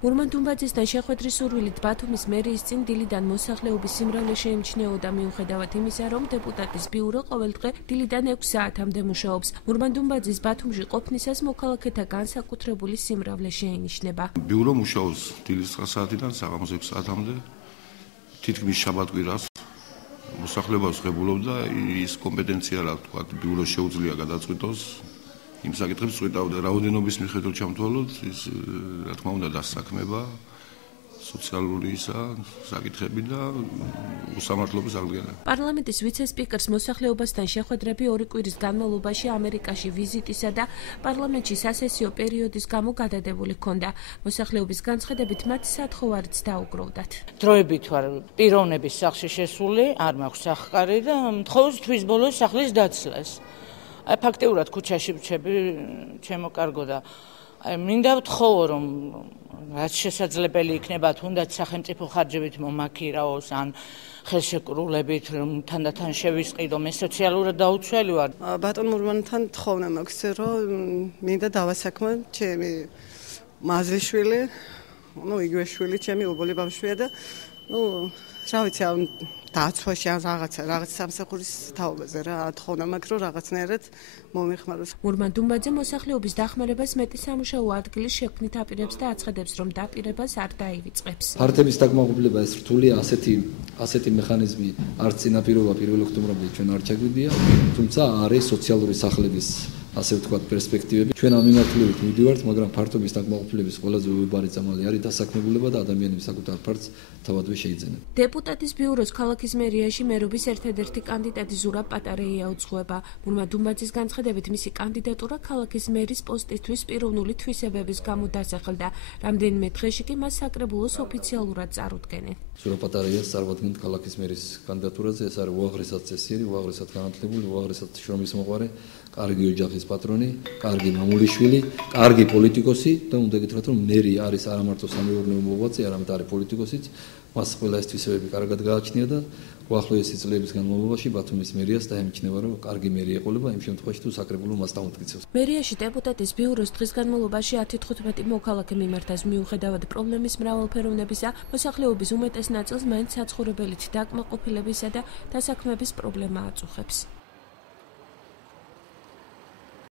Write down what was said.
მურმან-დუმბაძესთან შეხვედრის სურვილით ბათუმის მერიის წინ დილიდან მოსახლეობის სიმრავლე შეიმჩნეოდა მიუხედავად იმისა, რომ დეპუტატის ბიურო ყოველდღე დილიდან 6 საათამდე მუშაობს. მურმან-დუმბაძის ბათუმში ყოფნისას მოქალაქეთა განსაკუთრებული სიმრავლე შეინიშნება. ბიურო მუშაობს დილის 9 საათიდან საღამოს 6 საათამდე. თითქმის შაბათ-კვირას მოსახლეობას ღებულობდა, ის კომპეტენცია რა თქვა, ბიურო შეუძლია გადაწყვიტოს იმ საკითხებს წვიტავდა რაოდენობის მიხედვით ჩამთვალოთ, ის რა თქმა უნდა დასაქმება, სოციალური საკითხები და უსამართლობის აღდგენა. პარლამენტის ვიცე-სპიკერს მოსახლეობასთან შეხვედრები 2 კვირის განმავლობაში ამერიკაში ვიზიტისა და პარლამენტში სასესიო პერიოდის გამო გადადებული ჰქონდა. მოსახლეობის განცხადებით მათ სათხოვარიც დაუგროვდათ. დროებით ვარ პიროვნების სახლში შესული, არ მაქვს სახკარი და მთხოვს თვის ბოლოს სახლის დაცლას. ფაქტიურად ქუჩაში ვჩები, ჩემო კარგო და მინდა ვთხოვო, რომ რაც შესაძლებელი იქნება, თუნდაც სახელმწიფო ხარჯებით მომაქირაოს ან ხელშეკრულებით, რომ თანდათან შევისყიდო, მე სოციალურად დაუცველი ვარ. ბატონ მურმანთან თხოვნა მაქვს, რომ მინდა დავასაქმო ჩემი მაზლიშვილი, იგივე შვილი, ჩემი უბოლი ბავშვია და რა ვიცი, დაცვაში ან რაღაც სამსახურის თაობაზე რა თხოვნა მაქვს, რომ რაღაცნაირად მომეხმაროს. მურმან-დუმბაძე მოსახლეობის დახმარებას მეტი სამუშაო ადგილის შექმნით აპირებს და აცხადებს, რომ დაპირებას არ დაივიწყებს. ფართების დაკმაყოფილება ეს რთულია, ასეთი მექანიზმი არც წინაპირობა პირველ ოქტომბრამდე ჩვენ არ ჩაგვიდია, თუმცა არის სოციალური სახლების ასე ვთქვათ პერსპექტივები. ჩვენ ამ მიმართულებით მივდივართ, მაგრამ ფართობის დაკმაყოფილების ყველაზე უებარი წამალი არის დასაქმებულება და ადამიანების საკუთარ ფართს თავადვე შეიძენენ. დეპუტატის ბიუროს ქალაქის მერიაში მერობის ერთადერთი კანდიდატი ზურაბ პატარეია უძღვება. მურმან-დუმბაძის განცხადებით მისი კანდიდატურა ქალაქის მერის პოსტისთვის პიროვნული თვისებების გამო დასახელდა. რამდენიმე დღეში კი მას საკრებულოს ოფიციალურად წარუდგენენ. ზურაბ პატარეას წარვადგენთ ქალაქის მერის კანდიდატურაზე, ეს არის უაღრესად წესიერი, უაღრესად განათლებული, უაღრესად შრომის მოყვარე, კარგი ოჯახის პატრონი, კარგი მამულიშვილი, კარგი პოლიტიკოსი და უნდა გითხრათ, რომ მერი არის არა მარტო სამეურნეო მოღვაწე, არამედ არის პოლიტიკოსიც. მას ყველა ეს თვისებები კარგად გააჩნია და უახლოესი წლების განმავლობაში ბათუმის მერიას დაემჩნევა, რომ კარგი მერი ეყოლება იმ შემთხვევაში, თუ საკრებულო მას დამტკიცებს. მერიაში დეპუტატის ბიუროს დღის განმავლობაში 10-15 მოქალაქე მიმართავს. მიუხედავად პრობლემის მრავალფეროვნებისა, მოსახლეობის უმეტეს ნაწილს მაინც საცხოვრებელით დაკმაყოფილებისა და დასაქმების პრობლემა აწუხებს.